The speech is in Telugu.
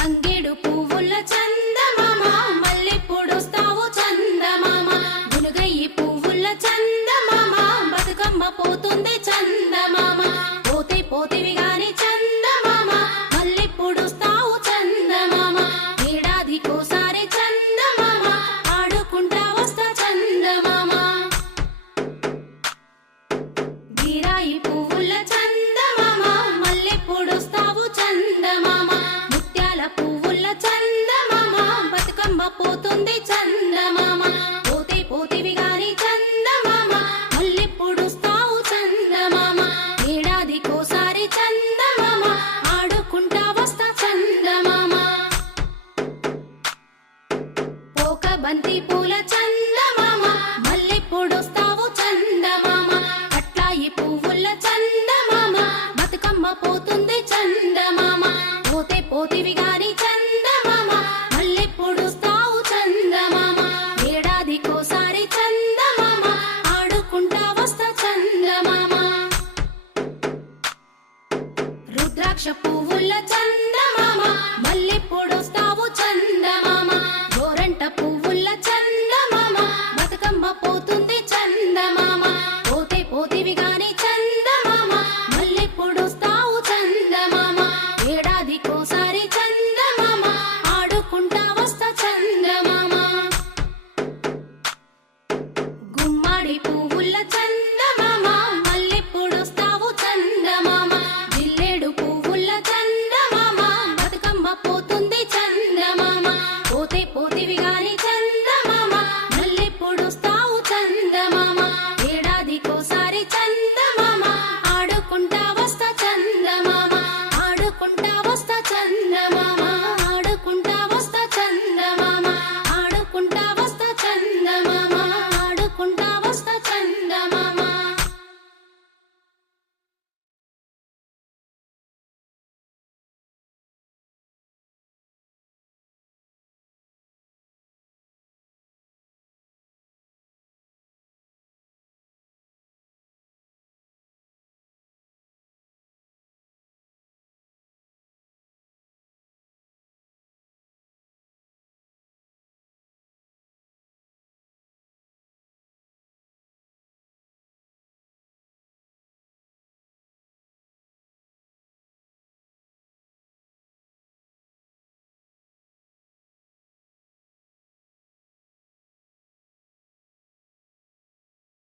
తంగేడు పువ్వుల చందమామ మల్లెప్పుడొస్తావు చందమామ గునుగయ్యి పువ్వుల చందమామ బతుకమ్మ పోతుంది చందమామ పోతే పోతివి గాని చందమామ మల్లెప్పుడొస్తావు చందమామ ఏడాదికోసారి చందమామ ఆడుకుంటా వస్తా చందమామ బీరాయి పువ్వుల చందమామ మల్లెప్పుడొస్తావు చందమామ ముత్యాల పువ్వుల చందమామ బతుకమ్మ పోతుంది చందమామ పోతే పోతివి గాని చందమామ మల్లెప్పుడొస్తావు చందమామ ఏడాదికోసారి చందమామ ఆడుకుంటా వస్తా చందమామ పోక బంతి పూల చందమామ మల్లెప్పుడొస్తావు చందమామ అట్లాయి పువ్వుల చందమామ బతుకమ్మ పోతుంది చందమామ పోతే పోతివి గాని చందమామ మల్లెప్పుడొస్తావు చందమామ ఏడాదికోసారి చందమామ ఆడుకుంటా వస్తా చందమామ రుద్రాక్ష పువ్వుల చంద